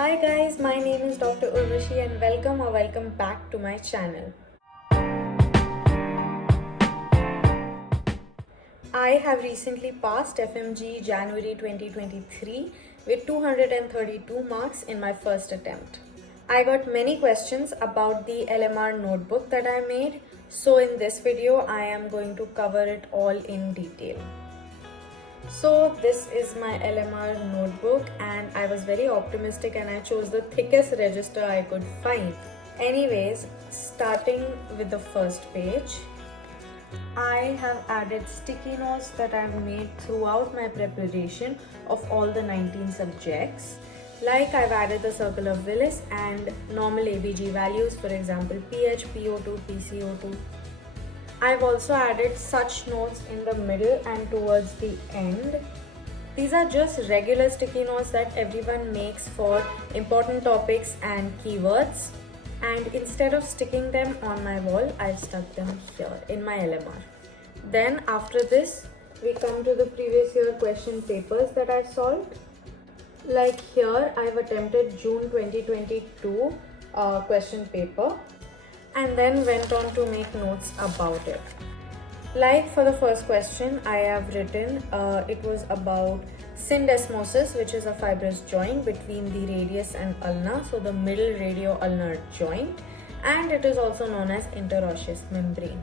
Hi guys, my name is Dr. Urvashi and welcome back to my channel. I have recently passed FMGE January 2023 with 232 marks in my first attempt. I got many questions about the LMR notebook that I made, so in this video I am going to cover it all in detail. So this is my LMR notebook and I was very optimistic and I chose the thickest register I could find. Anyways, starting with the first page, I have added sticky notes that I've made throughout my preparation of all the 19 subjects. Like I've added the circle of Willis and normal ABG values, for example pH, PO2, PCO2. I've also added such notes in the middle and towards the end. These are just regular sticky notes that everyone makes for important topics and keywords. And instead of sticking them on my wall, I've stuck them here in my LMR. Then after this, we come to the previous year question papers that I've solved. Like here, I've attempted June 2022 question paper, and then went on to make notes about it. Like for the first question, I have written it was about syndesmosis, which is a fibrous joint between the radius and ulna, so the middle radio-ulnar joint, and it is also known as interosseous membrane.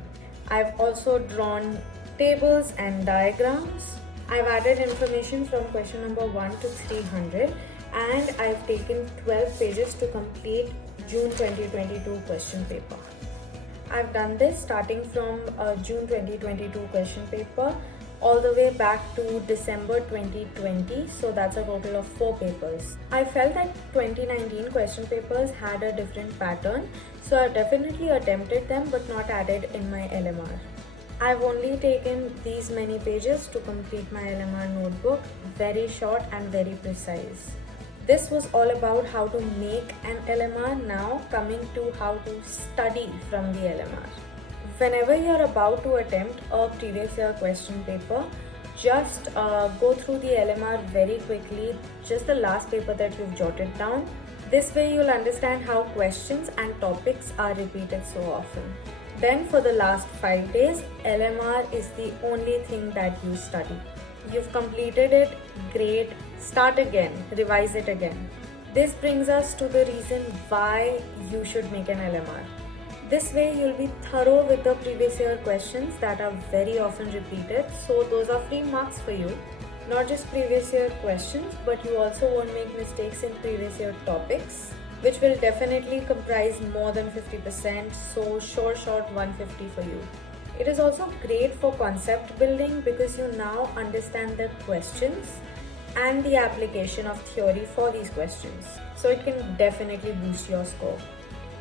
I've also drawn tables and diagrams. I've added information from question number 1 to 300, and I've taken 12 pages to complete June 2022 question paper. I've done this starting from June 2022 question paper all the way back to December 2020, so that's a total of 4 papers. I felt that 2019 question papers had a different pattern, so I've definitely attempted them but not added in my LMR. I've only taken these many pages to complete my LMR notebook, very short and very precise. This was all about how to make an LMR. Now coming to how to study from the LMR. Whenever you're about to attempt a previous year question paper, just go through the LMR very quickly, just the last paper that you've jotted down. This way you'll understand how questions and topics are repeated so often. Then for the last 5 days, LMR is the only thing that you study. You've completed it, great, start again, revise it again. This brings us to the reason why you should make an LMR. This way you'll be thorough with the previous year questions that are very often repeated, so those are free marks for you. Not just previous year questions, but you also won't make mistakes in previous year topics, which will definitely comprise more than 50%, so short 150 for you. It is also great for concept building because you now understand the questions and the application of theory for these questions. So it can definitely boost your score.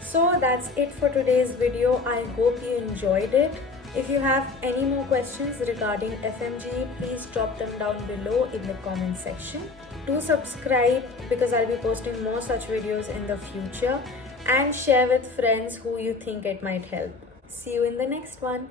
So that's it for today's video. I hope you enjoyed it. If you have any more questions regarding FMGE, please drop them down below in the comment section. Do subscribe because I'll be posting more such videos in the future, and share with friends who you think it might help. See you in the next one.